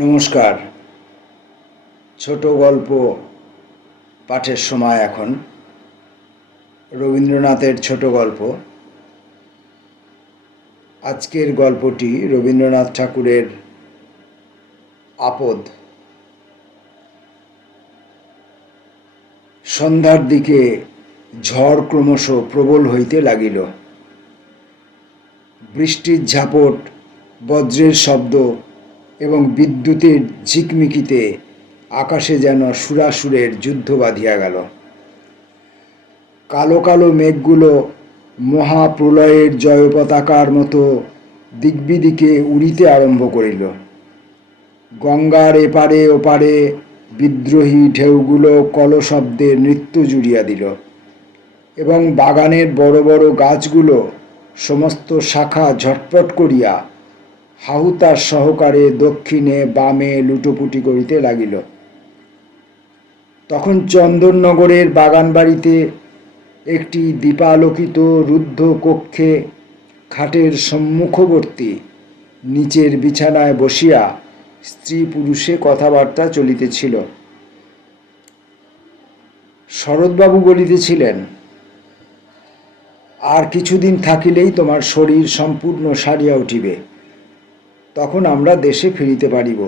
নমস্কার। ছোট গল্প পাঠের সময় এখন। রবীন্দ্রনাথের ছোট গল্প। আজকের গল্পটি রবীন্দ্রনাথ ঠাকুরের আপদ। সন্ধ্যার দিকে ঝড় ক্রমশ প্রবল হইতে লাগিল। বৃষ্টির ঝাপট, বজ্রের শব্দ এবং বিদ্যুতের ঝিকমিকিতে আকাশে যেন সুরাসুরের যুদ্ধ বাঁধিয়া গেল। কালো কালো মেঘগুলো মহাপ্রলয়ের জয়পতাকার মতো দিকবিদিকে উড়িতে আরম্ভ করিল। গঙ্গার এপারে ওপারে বিদ্রোহী ঢেউগুলো কলশব্দের নৃত্য জুড়িয়া দিল এবং বাগানের বড় বড় গাছগুলো সমস্ত শাখা ঝটপট করিয়া হাহুতাশ সহকারে দক্ষিণে বামে লুটোপুটি করিতে লাগিল। তখন চন্দননগরের বাগানবাড়িতে একটি দীপালোকিত রুদ্ধ কক্ষে খাটের সম্মুখবর্তী নিচের বিছানায় বসিয়া স্ত্রী পুরুষে কথাবার্তা চলিতেছিল। শরৎবাবু বলিতেছিলেন, আর কিছুদিন থাকিলেই তোমার শরীর সম্পূর্ণ সারিয়া উঠিবে, তখন আমরা দেশে ফিরিতে পারিব।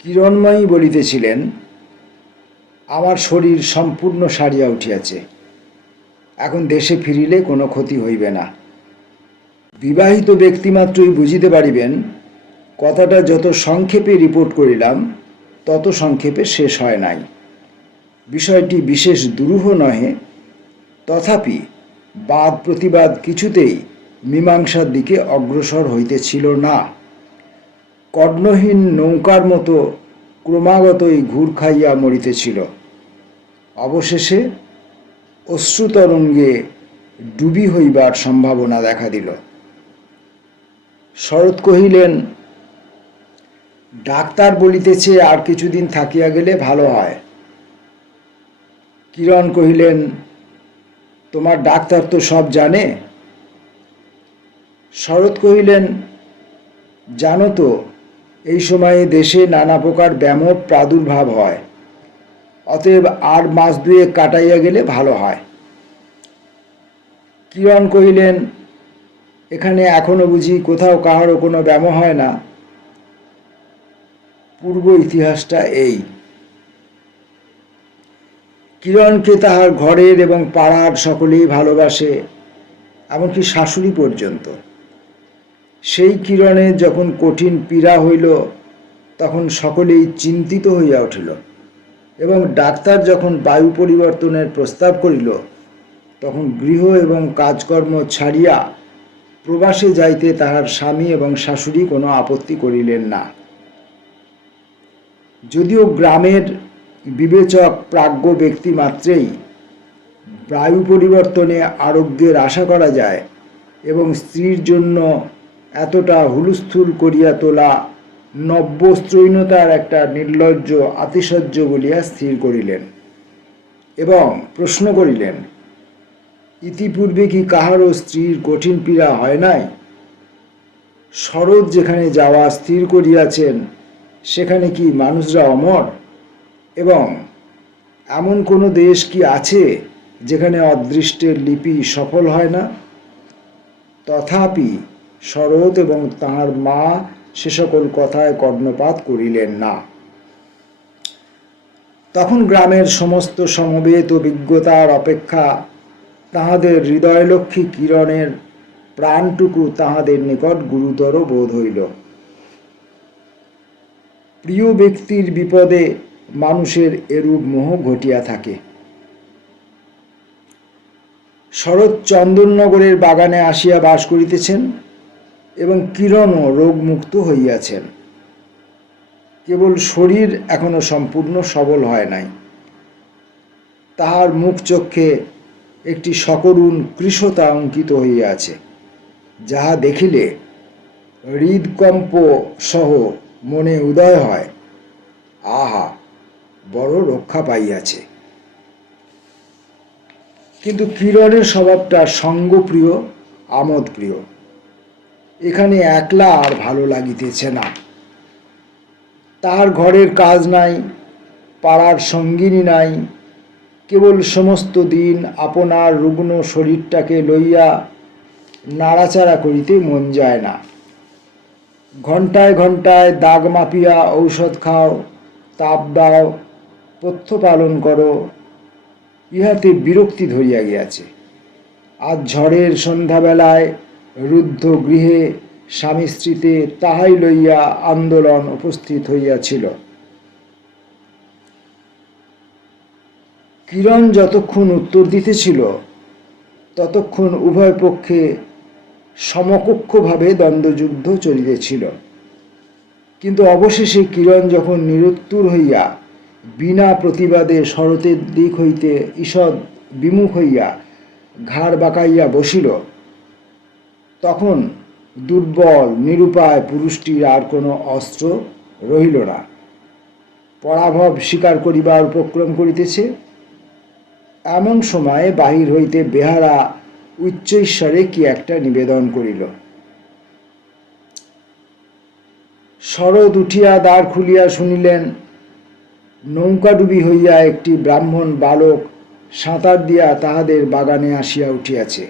কিরণময়ী বলিতেছিলেন, আমার শরীর সম্পূর্ণ সারিয়া উঠিয়াছে, এখন দেশে ফিরিলে কোনো ক্ষতি হইবে না। বিবাহিত ব্যক্তিমাত্রই বুঝিতে পারিবেন, কথাটা যত সংক্ষেপে রিপোর্ট করিলাম তত সংক্ষেপে শেষ হয় নাই। বিষয়টি বিশেষ দুরূহ নহে, তথাপি বাদ প্রতিবাদ কিছুতেই মীমাংসার দিকে অগ্রসর হইতেছিল না। কর্ণহীন নৌকার মতো ক্রমাগতই ঘুর খাইয়া মরিতেছিল। অবশেষে অশ্রুতরঙ্গে ডুবি হইবার সম্ভাবনা দেখা দিল। শরৎ কহিলেন, ডাক্তার বলিতেছে আর কিছুদিন থাকিয়া গেলে ভালো হয়। কিরণ কহিলেন, তোমার ডাক্তার তো সব জানে। শরৎ কহিলেন, জানো তো, এই সময়ে দেশে নানা প্রকার ব্যামোর প্রাদুর্ভাব হয়, অতএব আর মাস দুয়েক কাটাইয়া গেলে ভালো হয়। কিরণ কহিলেন, এখানে এখনো বুঝি কোথাও কাহারও কোনো ব্যামো হয় না? পূর্ব ইতিহাসটা এই। কিরণকে তাহার ঘরের এবং পাড়ার সকলেই ভালোবাসে, এমনকি শাশুড়ি পর্যন্ত। সেই কিরণের যখন কঠিন পীড়া হইল তখন সকলেই চিন্তিত হইয়া উঠিল, এবং ডাক্তার যখন বায়ু পরিবর্তনের প্রস্তাব করিল তখন গৃহ এবং কাজকর্ম ছাড়িয়া প্রবাসে যাইতে তাহার স্বামী এবং শাশুড়ি কোনো আপত্তি করিলেন না। যদিও গ্রামের বিবেচক প্রাজ্ঞ ব্যক্তি মাত্রেই বায়ু পরিবর্তনে আরোগ্যের আশা করা যায় এবং স্ত্রীর জন্য এতটা হুলস্থুল করিয়া তোলা নব্যস্ত্রৈণতার একটা নির্লজ্জ আতিশয্য বলিয়া স্থির করিলেন এবং প্রশ্ন করিলেন, ইতিপূর্বে কি কাহারও স্ত্রীর কঠিন পীড়া হয় নাই? শরৎ যেখানে যাওয়া স্থির করিয়াছেন সেখানে কি মানুষরা অমর? এবং এমন কোনো দেশ কি আছে যেখানে অদৃষ্টের লিপি সফল হয় না? তথাপি শরৎ এবং তাঁর মা সে সকল কথায় কর্ণপাত করিলেন না। তখন গ্রামের সমস্ত সমবেত অভিজ্ঞতার অপেক্ষা তাহাদের হৃদয়লক্ষ্মী কিরণের প্রাণটুকু তাহাদের নিকট গুরুতর বোধ হইল। প্রিয় ব্যক্তির বিপদে মানুষের এরূপ মোহ ঘটিয়া থাকে। শরৎ চন্দননগরের বাগানে আসিয়া বাস করিতেছেন এবং কিরণও রোগমুক্ত হইয়াছেন। কেবল শরীর এখনো সম্পূর্ণ সবল হয় নাই। তাহার মুখ চক্ষে একটি সকরুণ কৃশতা অঙ্কিত হইয়াছে, যাহা দেখিলে হৃদকম্প সহ মনে উদয় হয়, আহা, বড় রক্ষা পাইয়াছে। কিন্তু কিরণের স্বভাবটা সঙ্গপ্রিয়, আমোদপ্রিয়। এখানে একলা আর ভালো লাগিতেছে না। তাহার ঘরের কাজ নাই, পাড়ার সঙ্গিনী নাই, কেবল সমস্ত দিন আপনার রুগ্ন শরীরটাকে লইয়া নাড়াচাড়া করিতে মন যায় না। ঘণ্টায় ঘণ্টায় দাগ মাপিয়া ঔষধ খাও, তাপ দাও, পথ্য পালন করো, ইহাতে বিরক্তি ধরিয়া গিয়াছে। আজ ঝড়ের সন্ধ্যাবেলায় রুদ্ধ গৃহে স্বামী স্ত্রীতে তাহাই লইয়া আন্দোলন উপস্থিত হইয়াছিল। কিরণ যতক্ষণ উত্তর দিতেছিল ততক্ষণ উভয় পক্ষে সমকক্ষভাবে দ্বন্দ্বযুদ্ধ চলিতেছিল। কিন্তু অবশেষে কিরণ যখন নিরুত্তর হইয়া বিনা প্রতিবাদে শরতের দিক হইতে ঈষৎ বিমুখ হইয়া ঘাড় বাঁকাইয়া বসিল, তখন দুর্বল নিরুপায় পুরুষটির আর কোনো অস্ত্র রহিল না। পরাভব স্বীকার করিবার উপক্রম করিতেছে, এমন সময়ে বাহির হইতে বেহারা উচ্চৈঃস্বরে কি একটা নিবেদন করিল। শরৎ উঠিয়া দ্বার খুলিয়া শুনিলেন, নৌকাডুবি হইয়া একটি ব্রাহ্মণ বালক সাঁতার দিয়া তাহাদের বাগানে আসিয়া উঠিয়াছে।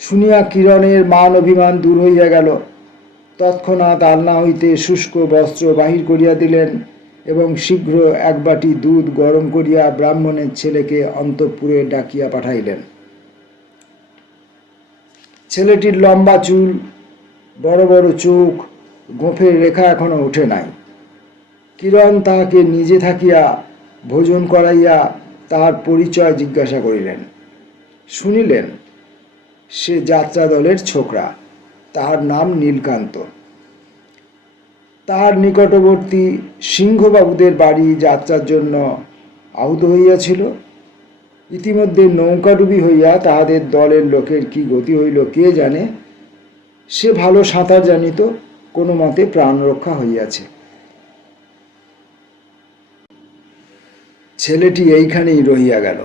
শুনিয়া কিরণের মান অভিমান দূর হইয়া গেল। তৎক্ষণাৎ আলনা হইতে শুষ্ক বস্ত্র বাহির করিয়া দিলেন এবং শীঘ্র এক বাটি দুধ গরম করিয়া ব্রাহ্মণের ছেলেকে অন্তঃপুরে ডাকিয়া পাঠাইলেন। ছেলেটির লম্বা চুল, বড় বড় চোখ, গোঁফের রেখা এখনো ওঠে নাই। কিরণ তাহাকে নিজে থাকিয়া ভোজন করাইয়া তাহার পরিচয় জিজ্ঞাসা করিলেন। শুনিলেন সে যাত্রা দলের ছোকরা, তাহার নাম নীলকান্ত। তাহার নিকটবর্তী সিংহবাবুদের বাড়ি যাত্রার জন্য আহুত হইয়াছিল। ইতিমধ্যে নৌকাডুবি হইয়া তাহাদের দলের লোকের কি গতি হইল কে জানে। সে ভালো সাঁতার জানিত, কোনো মতে প্রাণ রক্ষা হইয়াছে। ছেলেটি এইখানেই রহিয়া গেল,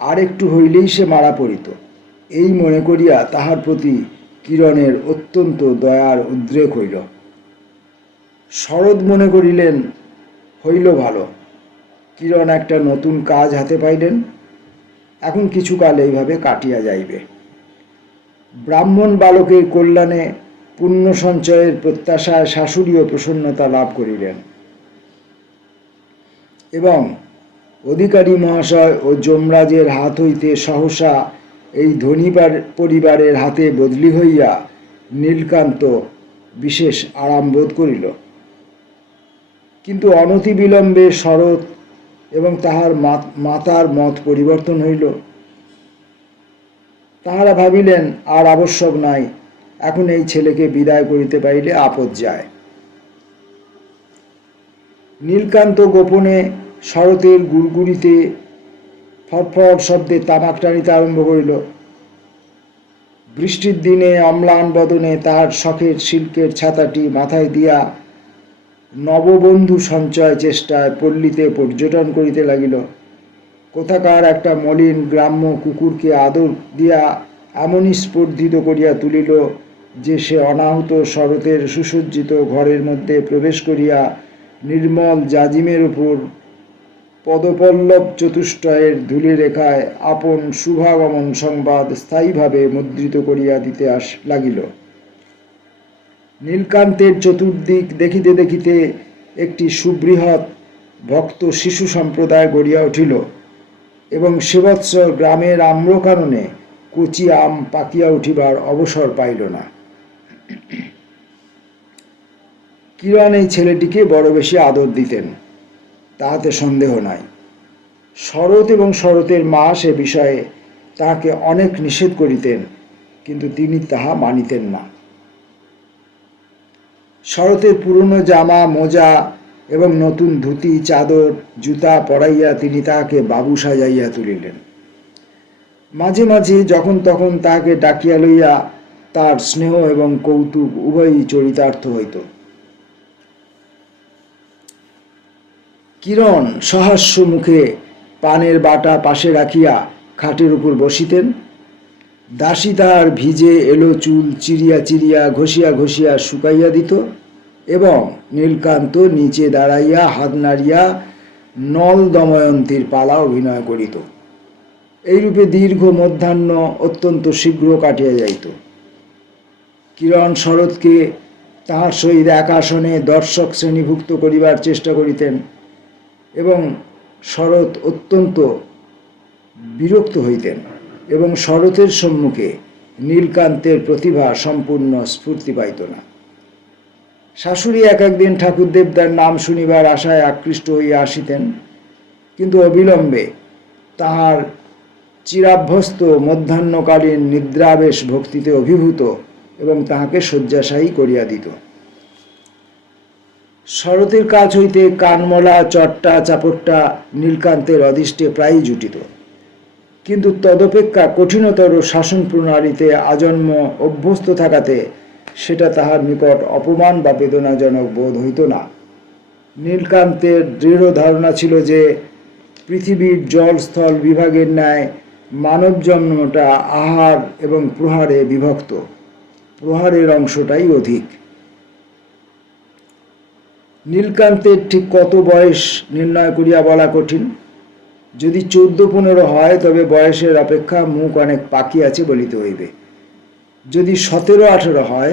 আর একটু হইলেই সে মারা পড়িত, এই মনে করিয়া তাহার প্রতি কিরণের অত্যন্ত দয়ার উদ্রেক হইল। শরৎ মনে করিলেন, হইল ভালো, কিরণ একটা নতুন কাজ হাতে পাইলেন, এখন কিছুকাল এইভাবে কাটিয়া যাইবে। ব্রাহ্মণ বালকের কল্যাণে পুণ্য সঞ্চয়ের প্রত্যাশায় শাশুড়িও প্রসন্নতা লাভ করিলেন এবং অধিকারী মহাশয় ও যমরাজের হাত হইতে সহসা এই ধনী পরিবারের হাতে বদলি হইয়া নীলকান্ত বিশেষ আরাম বোধ করিল। কিন্তু অনতিবিলম্বে শরৎ এবং তাহার মাতার মত পরিবর্তন হইল। তাহারা ভাবিলেন আর আবশ্যক নাই, এখন এই ছেলেকে বিদায় করিতে পাইলে আপদ যায়। নীলকান্ত গোপনে শরতের গুড়গুড়িতে ফটফট শব্দে তামাক টানিতে আরম্ভ করিল। বৃষ্টির দিনে অম্লান বদনে তাহার শখের সিল্কের ছাতাটি মাথায় দিয়া নববন্ধু সঞ্চয় চেষ্টায় পল্লীতে পর্যটন করিতে লাগিল। কোথাকার একটা মলিন গ্রাম্য কুকুরকে আদর দিয়া এমনই স্পর্ধিত করিয়া তুলিল যে সে অনাহুত শরতের সুসজ্জিত ঘরের মধ্যে প্রবেশ করিয়া নির্মল জাজিমের উপর পদপল্লব চতুষ্টয়ের ধূলিরেখায় আপন শুভাগমন সংবাদ স্থায়ীভাবে মুদ্রিত করিয়া দিতে লাগিল। নীলকান্তের চতুর্দিক দেখিতে দেখিতে একটি সুবৃহৎ ভক্ত শিশু সম্প্রদায় গড়িয়া উঠিল এবং সেবৎসর গ্রামের আম্রকাননে কচি আম পাকিয়া উঠিবার অবসর পাইল না। কিরণ এই ছেলেটিকে বড় বেশি আদর দিতেন, তাহাতে সন্দেহ নাই। শরৎ এবং শরতের মা সে বিষয়ে তাহাকে অনেক নিষেধ করিতেন, কিন্তু তিনি তাহা মানিতেন না। শরতের পুরনো জামা, মোজা এবং নতুন ধুতি, চাদর, জুতা পরাইয়া তিনি তাহাকে বাবু সাজাইয়া তুলিলেন। মাঝে মাঝে যখন তখন তাহাকে ডাকিয়া লইয়া তার স্নেহ এবং কৌতুক উভয়ই চরিতার্থ হইত। কিরণ সহাস্য মুখে পানের বাটা পাশে রাখিয়া খাটের উপর বসিতেন। দাসী তাহার ভিজে এলো চুল চিরিয়া চিরিয়া ঘষিয়া ঘষিয়া শুকাইয়া দিত এবং নীলকান্ত নিচে দাঁড়াইয়া হাত নাড়িয়া নল দময়ন্তীর পালা অভিনয় করিত। এইরূপে দীর্ঘ মধ্যাহ্ন অত্যন্ত শীঘ্র কাটিয়া যাইত। কিরণ শরৎকে তাহার সহিত এক আসনে দর্শক শ্রেণীভুক্ত করিবার চেষ্টা করিতেন এবং শরৎ অত্যন্ত বিরক্ত হইতেন এবং শরতের সম্মুখে নীলকান্তের প্রতিভা সম্পূর্ণ স্ফূর্তি পাইত না। শাশুড়ি এক একদিন ঠাকুরদেবদার নাম শুনিবার আশায় আকৃষ্ট হইয়া আসিতেন, কিন্তু অবিলম্বে তাহার চিরাভ্যস্ত মধ্যাহ্নকালীন নিদ্রাবেশ ভক্তিতে অভিভূত এবং তাহাকে শয্যাশায়ী করিয়া দিত। শরতের কাছ হইতে কানমলা চট্টা চাপট্টা নীলকান্তের অদৃষ্টে প্রায়ই জুটিত, কিন্তু তদপেক্ষা কঠিনতর শাসন প্রণালীতে আজন্ম অভ্যস্ত থাকাতে সেটা তাহার নিকট অপমান বা বেদনাজনক বোধ হইত না। নীলকান্তের দৃঢ় ধারণা ছিল যে পৃথিবীর জলস্থল বিভাগের ন্যায় মানব জন্মটা আহার এবং প্রহারে বিভক্ত, প্রহারের অংশটাই অধিক। নীলকান্তের ঠিক কত বয়স নির্ণয় করিয়া বলা কঠিন। যদি 14-15 হয় তবে বয়সের অপেক্ষা মুখ অনেক পাকিয়াছে বলিতে হইবে। যদি 17-18 হয়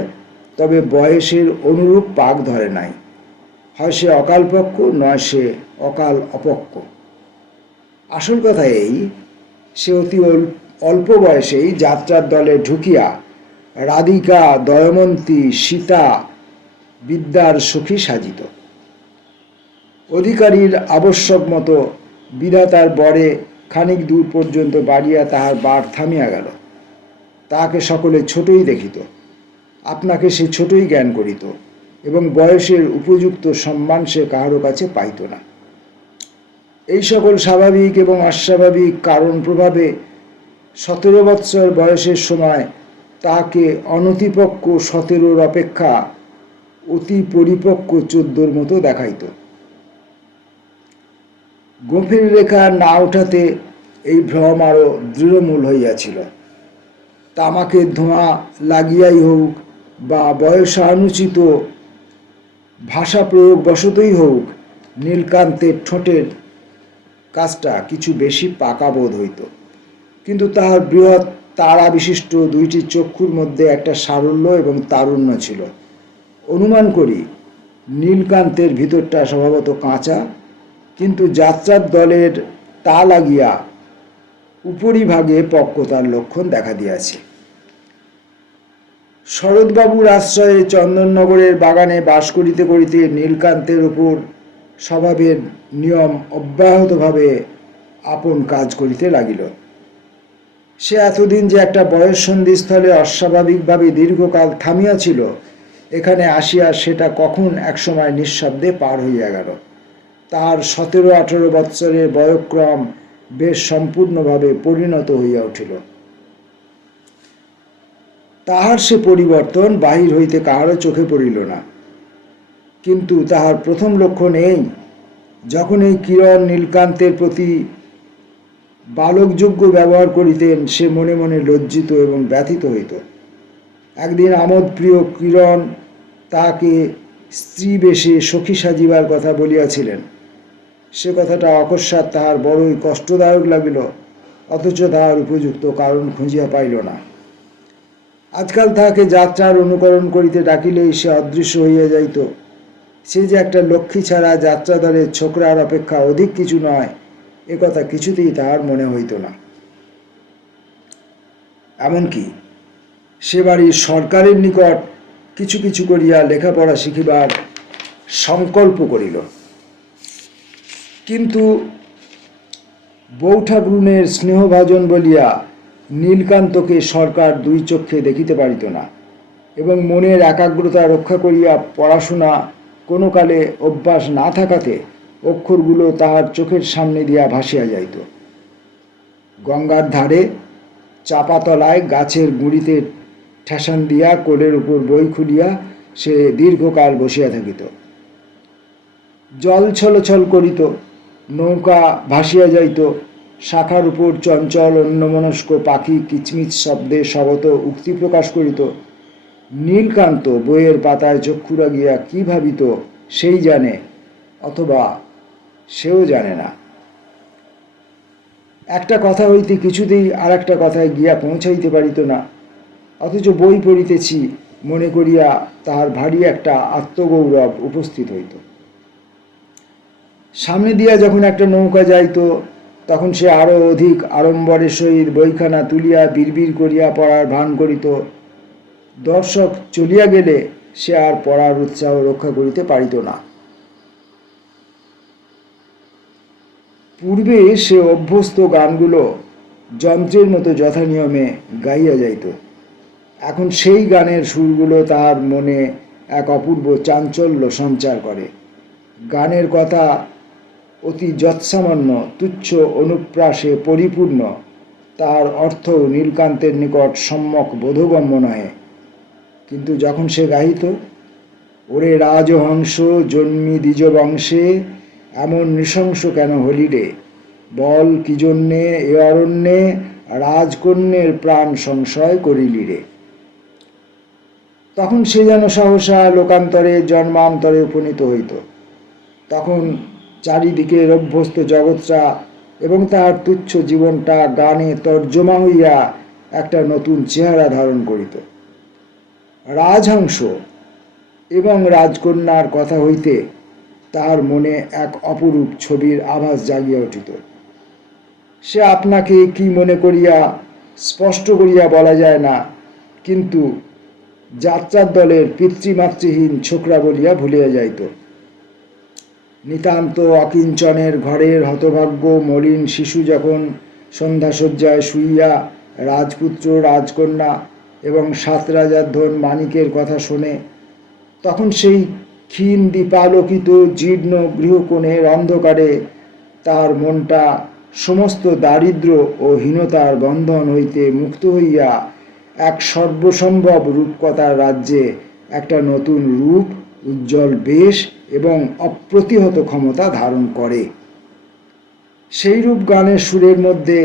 তবে বয়সের অনুরূপ পাক ধরে নাই, হয় সে অকালপক্ষ নয় সে অকাল অপক্ষ। আসল কথা এই, সে অতি অল্প বয়সেই যাত্রার দলে ঢুকিয়া রাধিকা, দয়মন্তী, সীতা, বিদ্যার সখী সাজিত। অধিকারীর আবশ্যক মতো বিধাতার বরে খানিক দূর পর্যন্ত বাড়িয়া তাহার বার থামিয়া গেল। তাহাকে সকলে ছোটই দেখিত, আপনাকে সে ছোটই জ্ঞান করিত এবং বয়সের উপযুক্ত সম্মান সে কাহারও কাছে পাইত না। এই সকল স্বাভাবিক এবং অস্বাভাবিক কারণ প্রভাবে 17 বৎসর বয়সের সময় তাহাকে অনতিপক্ক 17 অপেক্ষা অতি পরিপক্ক 14 মতো দেখাইত। গোঁফের রেখা না ওঠাতে এই ভ্রম আরও দৃঢ়মূল হইয়াছিল। তামাকের ধোঁয়া লাগিয়াই হোক বা বয়সানুচিত ভাষা প্রয়োগ বশতই হোক, নীলকান্তের ঠোঁটের কাজটা কিছু বেশি পাকা বোধ হইত, কিন্তু তাহার বৃহৎ তারা বিশিষ্ট 2টি চক্ষুর মধ্যে একটা সারল্য এবং তারুণ্য ছিল। অনুমান করি নীলকান্তের ভিতরটা স্বভাবত কাঁচা, কিন্তু যাত্রার দলের তা লাগিয়া উপরিভাগে পক্কতার লক্ষণ দেখা দিয়াছে। শরৎবাবুর আশ্রয়ে চন্দননগরের বাগানে বাস করিতে করিতে নীলকান্তের উপর স্বভাবের নিয়ম অব্যাহতভাবে আপন কাজ করিতে লাগিল। সে এতদিন যে একটা বয়স সন্ধিস্থলে অস্বাভাবিকভাবে দীর্ঘকাল থামিয়াছিল, এখানে আসিয়া সেটা কখন একসময় নিঃশব্দে পার হইয়া গেল। তাহার 17-18 বৎসরের বয়ক্রম বেশ সম্পূর্ণভাবে পরিণত হইয়া উঠিল। তাহার সে পরিবর্তন বাহির হইতে কাহারও চোখে পড়িল না, কিন্তু তাহার প্রথম লক্ষণ এই, যখন এই কিরণ নীলকান্তের প্রতি বালকযোগ্য ব্যবহার করিতেন সে মনে মনে লজ্জিত এবং ব্যথিত হইত। একদিন আমোদপ্রিয় কিরণ তাহাকে স্ত্রী বেশে সখী সাজিবার কথা বলিয়াছিলেন। সে কথাটা অকস্মাৎ তাহার বড়ই কষ্টদায়ক লাগিল, অথচ তাহার উপযুক্ত কারণ খুঁজিয়া পাইল না। আজকাল তাহাকে যাত্রার অনুকরণ করিতে ডাকিলেই সে অদৃশ্য হইয়া যাইত। সে যে একটা লক্ষ্মী ছাড়া যাত্রা দলের ছোকরার অপেক্ষা অধিক কিছু নয়, এ কথা কিছুতেই তাহার মনে হইত না। এমনকি সে বাড়ির সরকারের নিকট কিছু কিছু করিয়া লেখাপড়া শিখিবার সংকল্প করিল, কিন্তু বৌঠাকরুণের স্নেহভাজন বলিয়া নীলকান্তকে সরকার 2 চক্ষে দেখিতে পারিত না এবং মনের একাগ্রতা রক্ষা করিয়া পড়াশোনা কোনো কালে অভ্যাস না থাকাতে অক্ষরগুলো তাহার চোখের সামনে দিয়া ভাসিয়া যাইত। গঙ্গার ধারে চাপাতলায় গাছের গুঁড়িতে ঠেসান দিয়া কোলের উপর বই খুলিয়া সে দীর্ঘকাল বসিয়া থাকিত। জল ছলছল করিত, নৌকা ভাসিয়া যাইত, শাখার উপর চঞ্চল অন্যমনস্ক পাখি কিচমিচ শব্দে স্বগত উক্তি প্রকাশ করিত। নীলকান্ত বইয়ের পাতায় চক্ষু রাখিয়া কি ভাবিত সেই জানে, অথবা সেও জানে না। একটা কথা হইতে কিছুতেই আর একটা কথায় গিয়া পৌঁছাইতে পারিত না, অথচ বই পড়িতেছি মনে করিয়া তাহার ভারী একটা আত্মগৌরব উপস্থিত হইত। সামনে দিয়া যখন একটা নৌকা যাইত, তখন সে আরও অধিক আড়ম্বরের সহিত বইখানা তুলিয়া বিড়বিড় করিয়া পড়ার ভান করিত। দর্শক চলিয়া গেলে সে আর পড়ার উৎসাহ রক্ষা করিতে পারিত না। পূর্বে সে অভ্যস্ত গানগুলো যন্ত্রের মতো যথানিয়মে গাইয়া যাইত। এখন সেই গানের সুরগুলো তাহার মনে এক অপূর্ব চাঞ্চল্য সঞ্চার করে। গানের কথা অতি যৎসামান্য তুচ্ছ অনুপ্রাসে পরিপূর্ণ, তার অর্থ নীলকান্তের নিকট সম্যক বোধগম্য নহে। কিন্তু যখন সে গাহিত, ওরে রাজহংস জন্মি দ্বিজ বংশে, এমন নৃশংস কেন হলি রে, বল কি জন্যে এ অরণ্যে রাজকন্যের প্রাণ সংশয় করিলি রে, তখন সে যেন সহসা লোকান্তরে জন্মান্তরে উপনীত হইত। তখন চারিদিকের অভ্যস্ত জগৎটা এবং তাহার তুচ্ছ জীবনটা গানে তর্জমা হইয়া একটা নতুন চেহারা ধারণ করিত। রাজহংস এবং রাজকন্যার কথা হইতে তাহার মনে এক অপরূপ ছবির আভাস জাগিয়া উঠিত। সে আপনাকে কি মনে করিয়া স্পষ্ট করিয়া বলা যায় না, কিন্তু যাত্রার দলের পিতৃমাতৃহীন ছোকরা বলিয়া ভুলিয়া যাইত। নিতান্ত অকিঞ্চনের ঘরের হতভাগ্য মলিন শিশু যখন সন্ধ্যাশয্যায় শুইয়া রাজপুত্র রাজকন্যা এবং 7 রাজার ধন মানিকের কথা শোনে, তখন সেই ক্ষীণ দীপালোকিত জীর্ণ গৃহকোণের অন্ধকারে তার মনটা সমস্ত দারিদ্র ও হীনতার বন্ধন হইতে মুক্ত হইয়া এক সর্বসম্ভব রূপকথার রাজ্যে একটা নতুন রূপ, উজ্জ্বল বেশ এবং অপ্রতিহত ক্ষমতা ধারণ করে। সেই রূপ গানের সুরের মধ্যে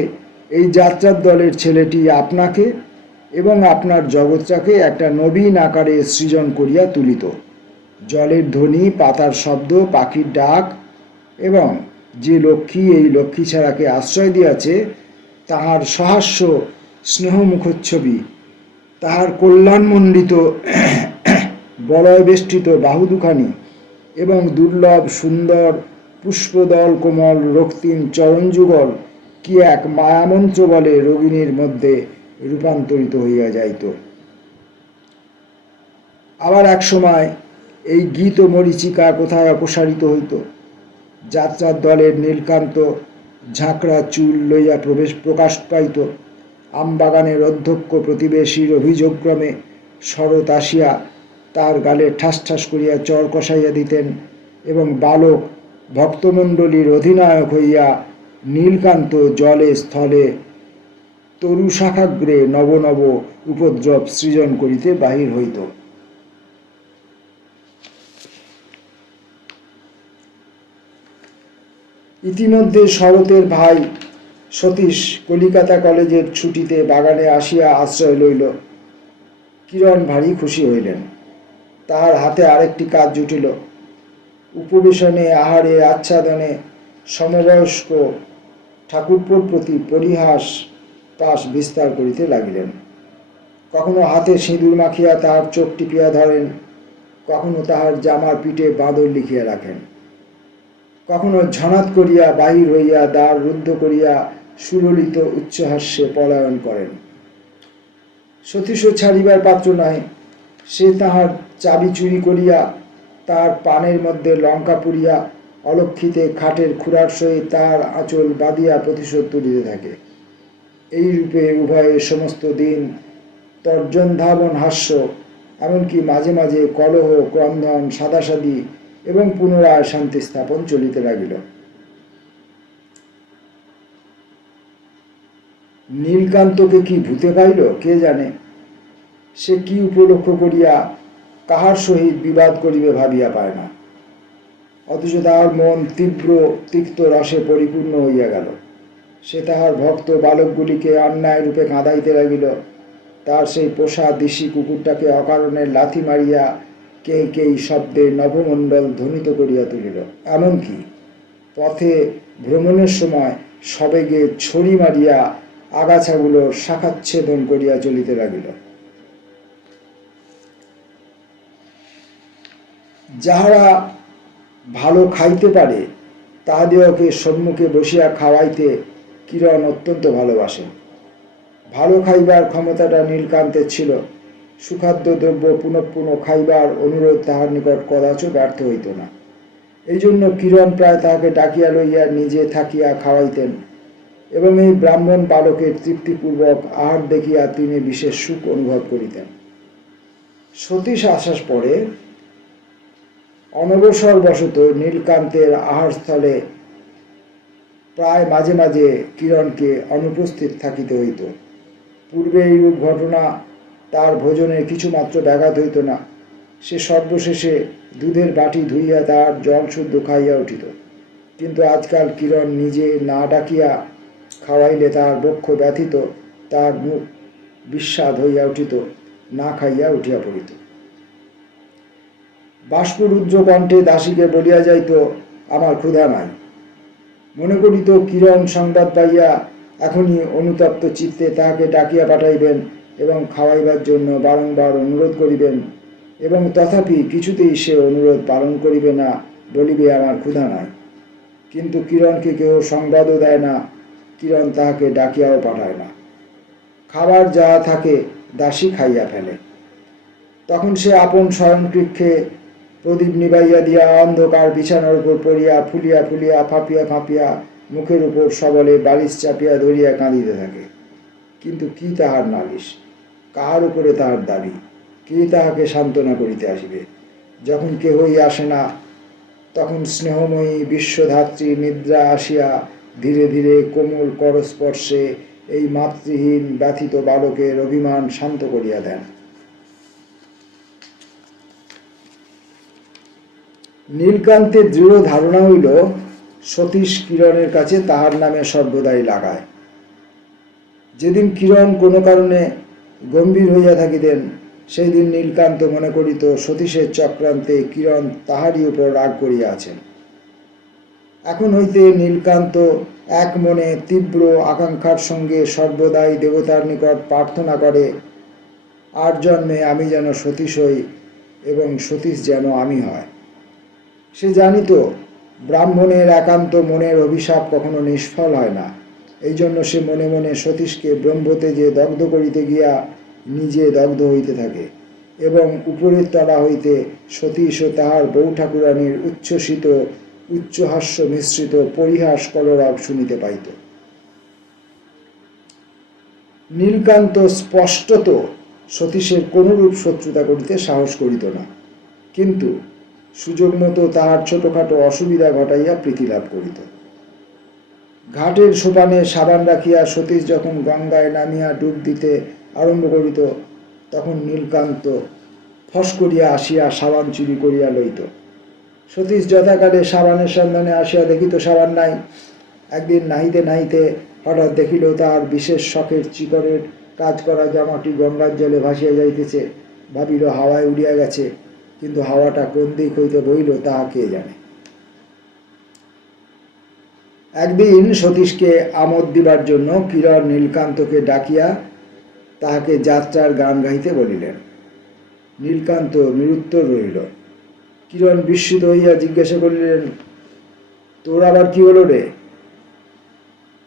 এই যাত্রার দলের ছেলেটি আপনাকে এবং আপনার জগৎটাকে একটা নবীন আকারে সৃজন করিয়া তুলিত। জলের ধ্বনি, পাতার শব্দ, পাখির ডাক এবং যে লক্ষ্মী এই লক্ষ্মী ছাড়াকে আশ্রয় দিয়াছে তাহার সহাস্য স্নেহমুখচ্ছবি, তাহার কল্যাণমণ্ডিত বলয় বেষ্টিত বাহু দুখানি এবং দুর্লভ সুন্দর পুষ্পদল কোমল রক্তিম চরণযুগল কি এক মায়ামন্ত্র বলে রোগিণীর মধ্যে রূপান্তরিত হইয়া যাইত। আবার এক সময় এই গীত মরীচিকা কোথায় অপসারিত হইত। যাত্রার দলের নীলকান্ত ঝাঁকড়া চুল লইয়া প্রকাশ পাইত। আমবাগানের অধ্যক্ষ প্রতিবেশীর অভিযোগক্রমে শরৎ আসিয়া তার গালে ঠাস ঠাস করিয়া চর কষাইয়া দিতেন এবং বালক ভক্তমণ্ডলীর অধিনায়ক হইয়া নীলকান্ত জলে স্থলে তরু শাখাগ্রে নব নব উপদ্রব সৃজন করিতে বাহির হইত। ইতিমধ্যে শরতের ভাই সতীশ কলিকাতা কলেজের ছুটিতে বাগানে আসিয়া আশ্রয় লইল। কিরণ ভারী খুশি হইলেন। তাহার হাতে আরেকটি কাজ জুটিল। উপবেশনে, আহারে, আচ্ছাদনে সমবয়স্ক ঠাকুরপোর প্রতি পরিহাস পাশ বিস্তার করিতে লাগিলেন। কখনো হাতে সিঁদুর মাখিয়া তাহার চোখ টিপিয়া ধরেন, কখনো তাহার জামার পিঠে বাঁদর লিখিয়া রাখেন, কখনো ঝনাত করিয়া বাহির হইয়া দ্বার রুদ্ধ করিয়া সুললিত উচ্চহাস্যে পলায়ন করেন। সতীশও ছাড়িবার পাত্র নয়। সে তাহার চাবি চুরি করিয়া তার পানের মধ্যে লঙ্কা পুড়িয়া অলক্ষিতে খাটের খুঁড়ার সহিত তাহার আঁচল বাঁধিয়া প্রতিশোধ তুলিতে থাকে। এই রূপে উভয়ে সমস্ত দিন তর্জন ধাবন হাস্য, এমনকি মাঝে মাঝে কলহ ক্রন্দন সাদাসাদি এবং পুনরায় শান্তি স্থাপন চলিতে লাগিল। নীলকান্তকে কি ভূতে পাইল কে জানে। সে কি উপলক্ষ করিয়া কাহার সহিত বিবাদ করিবে ভাবিয়া পায় না, অথচ তাহার মন তীব্র তিক্ত রসে পরিপূর্ণ হইয়া গেল। সে তাহার ভক্ত বালকগুলিকে অন্যায় রূপে কাঁদাইতে লাগিল। তার সেই পোষা দেশি কুকুরটাকে অকারণে লাথি মারিয়া কেই কেই শব্দে নভমণ্ডল ধ্বনিত করিয়া তুলিল। এমনকি পথে ভ্রমণের সময় সবেগে ছড়ি মারিয়া আগাছাগুলো শাখাচ্ছেদন করিয়া চলিতে লাগিল। যাহারা ভালো খাইতে পারে তাহাদিওকে সম্মুখে বসিয়া খাওয়াইতে কিরণ অত্যন্ত ভালোবাসে। ভালো খাইবার ক্ষমতাটা নীলকান্তের ছিল। সুখাদ্য দ্রব্য পুনঃ পুনঃ খাইবার অনুরোধ তাহার নিকট কদাচ ব্যর্থ হইত না। এই জন্য কিরণ প্রায় তাহাকে ডাকিয়া লইয়া নিজে থাকিয়া খাওয়াইতেন এবং এই ব্রাহ্মণ বালকের তৃপ্তিপূর্বক আহার দেখিয়া তিনি বিশেষ সুখ অনুভব করিতেন। সতীশ আসার পরে অনবসরবশত নীলকান্তের আহারস্থলে প্রায় মাঝে মাঝে কিরণকে অনুপস্থিত থাকিতে হইত। পূর্বে এইরূপ ঘটনা তার ভোজনের কিছুমাত্র ব্যাঘাত হইত না। সে সর্বশেষে দুধের বাটি ধুইয়া তার জল শুদ্ধ খাইয়া উঠিত। কিন্তু আজকাল কিরণ নিজে না ডাকিয়া খাওয়াইলে তার বক্ষ ব্যথিত, তার মুখ বিস্বাদ হইয়া উঠিত, না খাইয়া উঠিয়া পড়িত। বাষ্পরুদ্ধ কণ্ঠে দাসীকে বলিয়া যাইত, আমার ক্ষুধা নাই। মনে করিত কিরণ সংবাদ পাইয়া এখনই অনুতপ্ত চিত্তে তাহাকে ডাকিয়া পাঠাইবেন এবং খাওয়াইবার জন্য বারংবার অনুরোধ করিবেন, এবং তথাপি কিছুতেই সে অনুরোধ পালন করিবে না, বলিবে আমার ক্ষুধা নাই। কিন্তু কিরণকে কেহ সংবাদও দেয় না, কিরণ তাহাকে ডাকিয়াও পাঠায় না। খাবার যা থাকে দাসী খাইয়া ফেলে। তখন সে আপন শয়নকক্ষে প্রদীপ নিবাইয়া দিয়া অন্ধকার বিছানার উপর পড়িয়া ফুলিয়া ফুলিয়া ফাঁপিয়া ফাঁপিয়া মুখের উপর সবলে বালিশ চাপিয়া ধরিয়া কাঁদিতে থাকে। কিন্তু কি তাহার নালিশ, কাহার উপরে তাহার দাবি, কে তাহাকে সান্ত্বনা করিতে আসিবে? যখন কেহই আসে না, তখন স্নেহময়ী বিশ্বধাত্রী নিদ্রা আসিয়া ধীরে ধীরে কোমল করস্পর্শে এই মাতৃহীন ব্যথিত বালকের অভিমান শান্ত করিয়া দেন। নীলকান্তের দৃঢ় ধারণা হইল সতীশ কিরণের কাছে তাহার নামে সর্বদাই লাগায়। যেদিন কিরণ কোনো কারণে গম্ভীর হইয়া থাকিতেন, সেই দিন নীলকান্ত মনে করিত সতীশের চক্রান্তে কিরণ তাহারই উপর রাগ করিয়া আছেন। এখন হইতে নীলকান্ত এক মনে তীব্র আকাঙ্ক্ষার সঙ্গে সর্বদাই দেবতার নিকট প্রার্থনা করে, আর জন্মে আমি যেন সতীশ হই এবং সতীশ যেন আমি হয়। সে জানিত ব্রাহ্মণের একান্ত মনের অভিশাপ কখনো নিষ্ফল হয় না। এই জন্য সে মনে মনে সতীশকে ব্রহ্মতেজে দগ্ধ করিতে গিয়া নিজে দগ্ধ হইতে থাকে এবং উপরের তলা হইতে সতীশ ও তাহার বউ ঠাকুরানীর উচ্ছ্বসিত উচ্চহাস্য মিশ্রিত পরিহাস কলরব শুনিতে পাইত। নীলকান্ত স্পষ্টত সতীশের কোনরূপ শত্রুতা করিতে সাহস করিত না, কিন্তু সুযোগ মতো তাহার ছোটখাটো অসুবিধা ঘটাইয়া প্রীতি লাভ করিত। ঘাটের সোপানে সাবান রাখিয়া সতীশ যখন গঙ্গায় নামিয়া ডুব দিতে আরম্ভ করিত, তখন নীলকান্ত ফস করিয়া আসিয়া সাবান চুরি করিয়া লইত। সতীশ যথাকালে সাবানের সন্ধানে আসিয়া দেখিত সাবান নাই। একদিন নাহিতে নাহিতে হঠাৎ দেখিল তাহার বিশেষ শখের চিকরের কাজ করা জামাটি গঙ্গার জলে ভাসিয়া যাইতেছে। ভাবিল হাওয়ায় উড়িয়া গেছে, কিন্তু হাওয়াটা কোন দিক হইতে বইল তাহা কে জানে। একদিন সতীশকে আমোদ দিবার জন্য কিরণ নীলকান্তকে ডাকিয়া তাহাকে যাত্রার গান গাইতে বলিলেন। নীলকান্ত নিরুত্তর রহিল। কিরণ বিস্মিত হইয়া জিজ্ঞাসা করিলেন, তোর আবার কি হলো রে?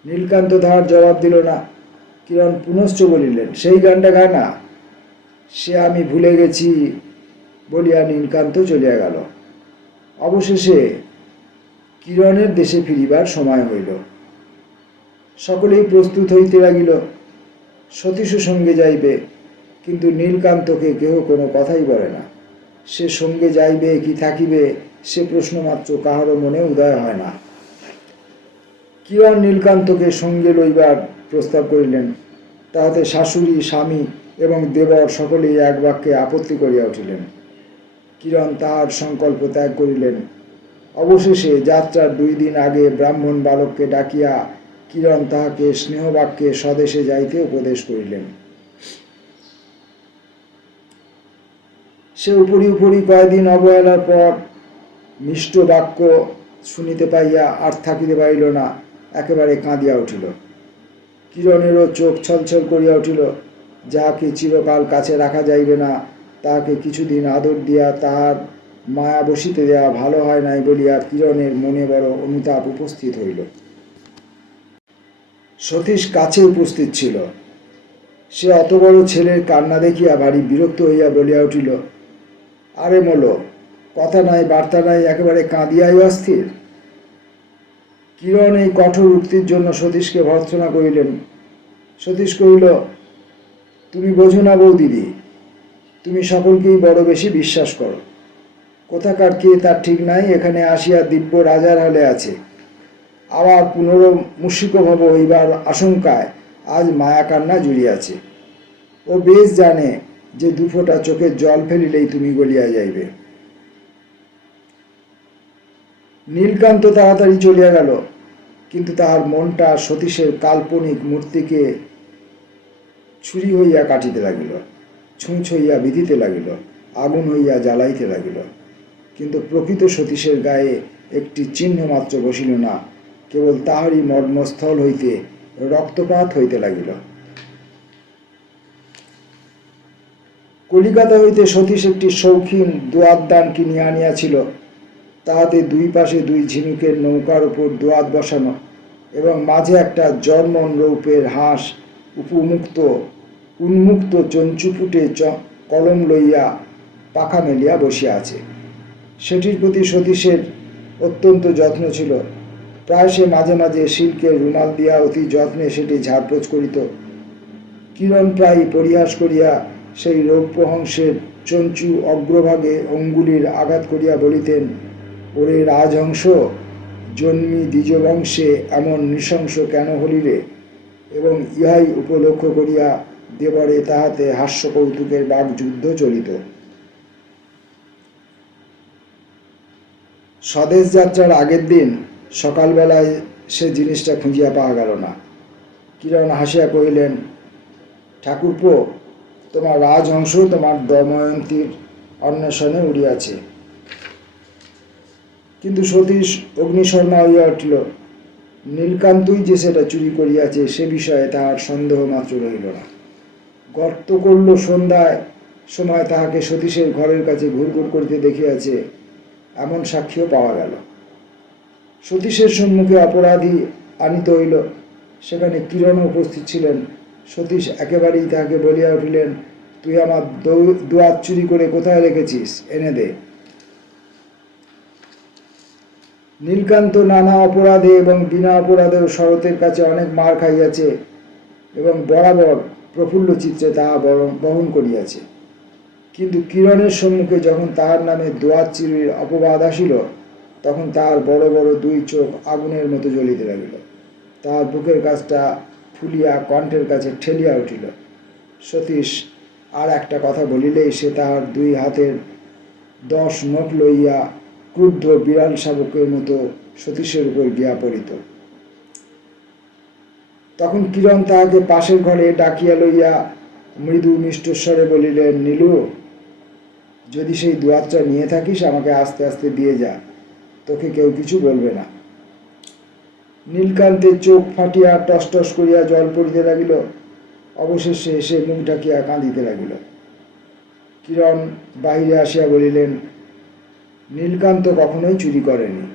নীলকান্ত তাহার জবাব দিল না। কিরণ পুনশ্চ বলিলেন, সেই গানটা গা না। সে আমি ভুলে গেছি বলিয়া নীলকান্ত চলিয়া গেল। অবশেষে কিরণের দেশে ফিরিবার সময় হইল। সকলেই প্রস্তুত হইতে লাগিল। সতীশও সঙ্গে যাইবে, কিন্তু নীলকান্তকে কেহ কোনো কথাই বলে না। সে সঙ্গে যাইবে কি থাকিবে সে প্রশ্ন মাত্র কাহারও মনে উদয় হয় না। কিরণ নীলকান্তকে সঙ্গে লইবার প্রস্তাব করিলেন, তাহাতে শাশুড়ি, স্বামী এবং দেবর সকলেই এক বাক্যে আপত্তি করিয়া উঠিলেন। কিরণ তাহার সংকল্প ত্যাগ করিলেন। অবশেষে যাত্রার 2 দিন আগে ব্রাহ্মণ বালককে ডাকিয়া কিরণ তাহাকে স্নেহবাক্যে স্বদেশে যাইতে উপদেশ করিলেন। সে উপরি উপরি কয়েকদিন অবহেলার পর মিষ্ট বাক্য শুনিতে পাইয়া আর থাকিতে পারিল না, একেবারে কাঁদিয়া উঠিল। কিরণেরও চোখ ছলছল করিয়া উঠিল। যাহাকে চিরকাল কাছে রাখা যাইবে না, তাহাকে কিছুদিন আদর দিয়া তাহার মায়া বসিতে দেওয়া ভালো হয় নাই বলিয়া কিরণের মনে বড় অনুতাপ উপস্থিত হইল। সতীশ কাছে উপস্থিত ছিল। সে অত বড় ছেলের কান্না দেখিয়া ভারী বিরক্ত হইয়া বলিয়া উঠিল, আরে মোলো, কথা নাই বার্তা নাই, একেবারে কাঁদিয়াই অস্থির। কিরণ এই কঠোর উক্তির জন্য সতীশকে ভর্ৎসনা করিলেন। সতীশ কহিল, তুমি বোঝো না বৌদিদি, তুমি সকলকেই বড় বেশি বিশ্বাস করো। কোথাকার কে তার ঠিক নাই, এখানে আসিয়া দিব্য রাজার হালে আছে। আবার পুনরমূষিকভাব হইবার আশঙ্কায় আজ মায়া কান্না জুড়িয়াছে। ও বেশ জানে যে দুফোঁটা চোখের জল ফেলিলেই তুমি গলিয়া যাইবে। নীলকান্ত তাড়াতাড়ি চলিয়া গেল, কিন্তু তাহার মনটা সতীশের কাল্পনিক মূর্তিকে ছুরি হইয়া কাটিতে লাগিল, ছুঁচ হইয়া বিধিতে লাগিল, আগুন হইয়া জ্বালাইতে লাগিল। কিন্তু প্রকৃত সতীশের গায়ে একটি চিহ্ন মাত্র বসিল না, কেবল তাহারই মর্মস্থল হইতে রক্তপাত হইতে লাগিল। কলিকাতা হইতে সতীশ একটি শৌখিন দোয়াতদান কিনিয়া আনিয়াছিল। তাহাতে দুই পাশে দুই ঝিনুকের নৌকার উপর দোয়াত বসানো এবং মাঝে একটা জর্মন রৌপের হাঁস উন্মুক্ত চঞ্চুপুটে কলম লইয়া পাখা মেলিয়া বসিয়া আছে। সেটির প্রতি সতীশের অত্যন্ত যত্ন ছিল। প্রায় সে মাঝে মাঝে সিল্কের রুমাল দিয়া অতি যত্নে সেটি ঝাড়পোছ করিত। কিরণ প্রায় পরিহাস করিয়া সেই রৌপ্যহংসের চঞ্চু অগ্রভাগে অঙ্গুলির আঘাত করিয়া বলিতেন, ওরে রাজহংস, জন্মি দ্বিজবংশে এমন নৃশংস কেন হলি রে? এবং ইহাই উপলক্ষ করিয়া দেবরে তাহাতে হাস্য কৌতুকের বাগযুদ্ধ চলিত। স্বদেশ যাত্রার আগের দিন সকালবেলায় সে জিনিসটা খুঁজিয়া পাওয়া গেল না। কিরণ হাসিয়া কহিলেন, ঠাকুরপো, তোমার রাজহংস তোমার দময়ন্তীর অন্বেষণে উড়িয়াছে। কিন্তু সতীশ অগ্নিশর্মা হইয়া উঠিল। নীলকান্তই যে সেটা চুরি করিয়াছে সে বিষয়ে তাহার সন্দেহ মাত্র রহিল না। গর্ত করল সন্ধ্যায় সময় তাহাকে সতীশের ঘরের কাছে ঘুরঘুর করিতে দেখিয়াছে, এমন সাক্ষীও পাওয়া গেল। সতীশের সম্মুখে অপরাধী আনিত হইল। সেখানে কিরণও উপস্থিত ছিলেন। সতীশ একেবারেই তাহাকে বলিয়া উঠিলেন, তুই আমার দোয়াত চুরি করে কোথায় রেখেছিস, এনে দে। নীলকান্ত নানা অপরাধে এবং বিনা অপরাধেও শরতের কাছে অনেক মার খাইয়াছে এবং বরাবর প্রফুল্ল চিত্রে তাহা বহন করিয়াছে। কিন্তু কিরণের সম্মুখে যখন তাহার নামে দোয়াত চুরির অপবাদ আসিল, তখন তাহার বড় বড় দুই চোখ আগুনের মতো জ্বলিতে লাগিল। তাহার বুকের কাছটা ফুলিয়া কণ্ঠের কাছে ঠেলিয়া উঠিল। সতীশ আর একটা কথা বলিলেই সে তাহার দুই হাতের 10 নোট লইয়া ক্রুদ্ধ বিড়াল শাবকের মতো সতীশের উপর গিয়া পড়িত। তখন কিরণ তাহাকে পাশের ঘরে ডাকিয়া লইয়া মৃদু মিষ্টস্বরে বলিলেন, নীলু, যদি সেই দোয়াতটা নিয়ে থাকিস আমাকে আস্তে আস্তে দিয়ে যা, তোকে কেউ কিছু বলবে না। নীলকান্তের চোখ ফাটিয়া টস টস করিয়া জল পড়িতে লাগিল। অবশেষে সে মুখ ঢাকিয়া কাঁদিতে লাগিল। কিরণ বাহিরে আসিয়া বলিলেন, নীলকান্ত কখনোই চুরি করেনি।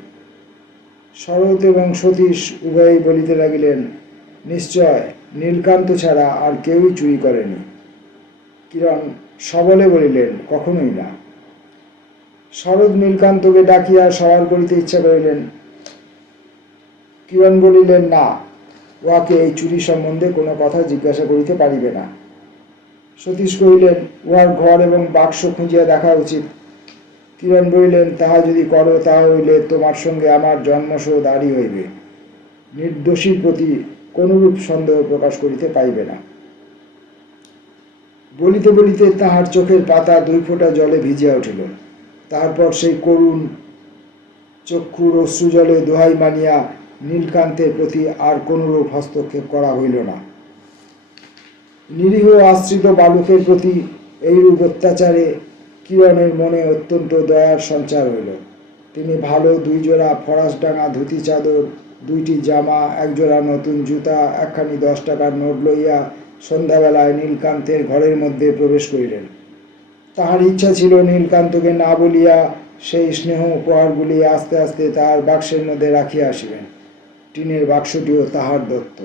শরৎ এবং সতীশ উভয়েই বলিতে লাগিলেন, নিশ্চয় নীলকান্ত ছাড়া আর কেউই চুরি করেনি। কিরণ সবলে বলিলেন, কখনোই না। শরৎ নীলকান্তকে ডাকিয়া সওয়াল করিতে ইচ্ছা করিলেন। কিরণ বলিলেন, না, উহাকে এই চুরি সম্বন্ধে কোনো কথা জিজ্ঞাসা করিতে পারিবে না। সতীশ কহিলেন, উহার ঘর এবং বাক্স খুঁজিয়া দেখা উচিত। কিরণ বলিলেন, তাহা যদি করো তাহা হইলে তোমার সঙ্গে আমার জন্মশোধ আরই হইবে। নির্দোষীর প্রতি কোনরূপ সন্দেহ প্রকাশ করিতে পাইবে না। বলিতে বলিতে তাহার চোখের পাতা 2 ফোঁটা জলে ভিজিয়া উঠিল। তারপর সেই করুণ চক্ষুর অশ্রুজলে দোহাই মানিয়া নীলকান্তের প্রতি আর কোনরূপ হস্তক্ষেপ করা হইল না। নিরীহ আশ্রিত বালকের প্রতি এইরূপ অত্যাচারে কিরণের মনে অত্যন্ত দয়ার সঞ্চার হইল। তিনি ভালো 2 জোড়া ফরাসডাঙা ধুতি চাদর, 2টি জামা, 1 জোড়া নতুন জুতা, একখানি 10 টাকার নোট লইয়া সন্ধ্যাবেলায় নীলকান্তের ঘরের মধ্যে প্রবেশ করিলেন। তাহার ইচ্ছা ছিল নীলকান্তকে না বলিয়া সেই স্নেহ উপহারগুলি আস্তে আস্তে তাহার বাক্সের মধ্যে রাখিয়া আসিবেন। টিনের বাক্সটিও তাহার দত্ত।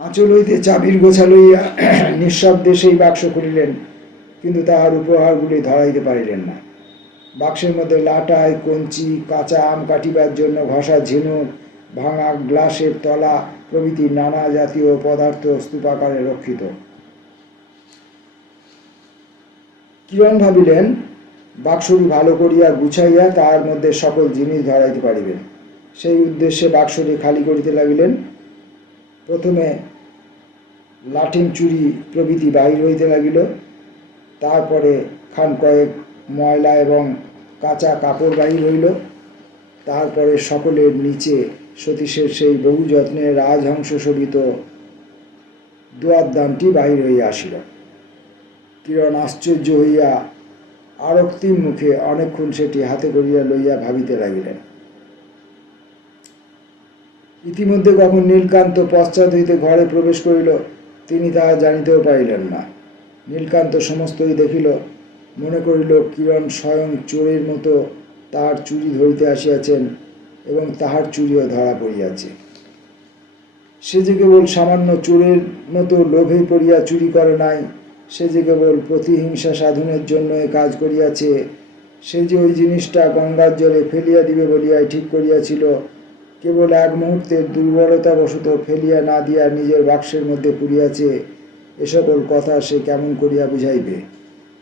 আঁচল হইতে চাবির গোছা লইয়া নিঃশব্দে সেই বাক্স খুলিলেন, কিন্তু তাহার উপহারগুলি ধরাইতে পারিলেন না। বাক্সের মধ্যে লাটাই, কঞ্চি, কাঁচা আম কাটিবার জন্য ঘষা ঝিনুক, ভাঙা গ্লাসের তলা প্রভৃতি নানা জাতীয় পদার্থ স্তূপাকারে রক্ষিত। কিরণ ভাবিলেন, বাক্সটি ভালো করিয়া গুছাইয়া তাহার মধ্যে সকল জিনিস ধরাইতে পারিবেন। সেই উদ্দেশ্যে বাক্সটি খালি করিতে লাগিলেন। প্রথমে লাঠিম চুরি প্রভৃতি বাহির হইতে লাগিল। তারপরে খান কয়েক ময়লা এবং কাঁচা কাপড় বাহির হইল। তারপরে সকলের নিচে সতীশের সেই বহু যত্নে রাজহংস শোভিত দুয়ারদানটি বাহির হইয়া আসিল। কিরণ আশ্চর্য হইয়া আরক্তিম মুখে অনেকক্ষণ সেটি হাতে করিয়া লইয়া ভাবিতে লাগিলেন। ইতিমধ্যে কখন নীলকান্ত পশ্চাৎ হইতে ঘরে প্রবেশ করিল তিনি তাহা জানিতেও পারিলেন না। নীলকান্ত সমস্তই দেখিল, মনে করিল কিরণ স্বয়ং চোরের মতো তাহার চুরি ধরিতে আসিয়াছেন এবং তাহার চুরিও ধরা পড়িয়াছে। সে যে কেবল সামান্য চোরের মতো লোভে পড়িয়া চুরি করে নাই, সে যে কেবল প্রতিহিংসা সাধনের জন্য এ কাজ করিয়াছে, সে যে ওই জিনিসটা গঙ্গার জলে ফেলিয়া দিবে বলিয়াই ঠিক করিয়াছিল, কেবল এক মুহূর্তের দুর্বলতাবশত ফেলিয়া না দিয়া নিজের বাক্সের মধ্যে পুরিয়াছে, এ সকল কথা সে কেমন করিয়া বুঝাইবে?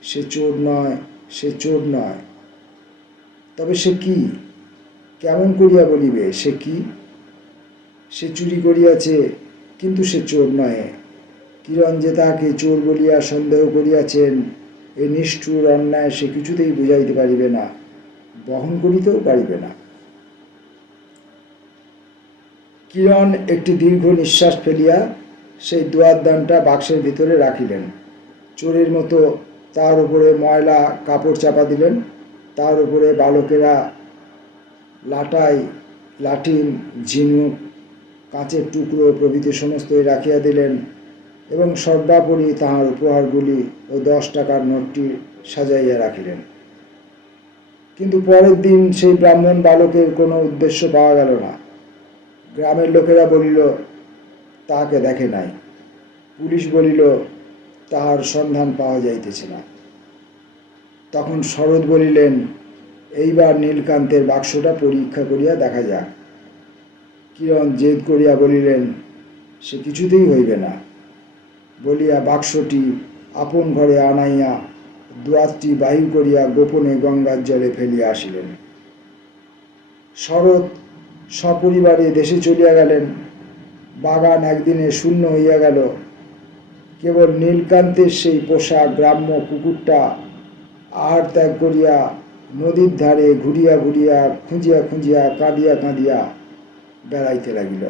সে চোর নয়, সে চোর নয়। তবে সে কি? কেমন করিয়া বলিবে সে কি? সে চুরি করিয়াছে, কিন্তু সে চোর নয়। কিরণ যে তাহাকে চোর বলিয়া সন্দেহ করিয়াছেন, এ নিষ্ঠুর অন্যায় সে কিছুতেই বুঝাইতে পারিবে না, বহন করিতেও পারিবে না। কিরণ একটি দীর্ঘ নিঃশ্বাস ফেলিয়া সেই দুয়ারদানটা বাক্সের ভিতরে রাখিলেন। চোরের মতো তার উপরে ময়লা কাপড় চাপা দিলেন। তার উপরে বালকেরা লাটাই, লাঠিম, ঝিনুক, কাঁচের টুকরো প্রভৃতি সমস্তই রাখিয়া দিলেন এবং সর্বাপরি তাহার উপহারগুলি ও 10 টাকার নোটটি সাজাইয়া রাখিলেন। কিন্তু পরের দিন সেই ব্রাহ্মণ বালকের কোনো উদ্দেশ্য পাওয়া গেল না। গ্রামের লোকেরা বলিল তাহাকে দেখে নাই। পুলিশ বলিল তাহার সন্ধান পাওয়া যাইতেছে না। তখন শরৎ বলিলেন, এইবার নীলকান্তের বাক্সটা পরীক্ষা করিয়া দেখা যাক। কিরণ জেদ করিয়া বলিলেন, সে কিছুতেই হইবে না বলিয়া বাক্সটি আপন ঘরে আনাইয়া দুয়ারটি বাহির করিয়া গোপনে গঙ্গার জলে ফেলিয়া আসিলেন। শরৎ সপরিবারে দেশে চলিয়া গেলেন। বাগান একদিনে শূন্য হইয়া গেল। কেবল নীলকান্তের সেই পোষা গ্রাম্য কুকুরটা আহার ত্যাগ করিয়া নদীর ধারে ঘুরিয়া ঘুরিয়া খুঁজিয়া খুঁজিয়া কাঁদিয়া কাঁদিয়া বেড়াইতে লাগিল।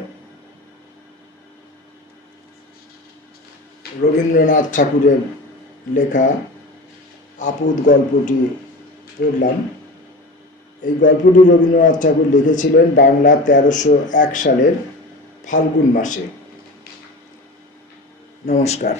রবীন্দ্রনাথ ঠাকুরের লেখা আপদ গল্পটি পড়লাম। এই গল্পটি রবীন্দ্রনাথ ঠাকুর লিখেছিলেন বাংলা 1301 সালের ফাল্গুন মাসে। নমস্কার।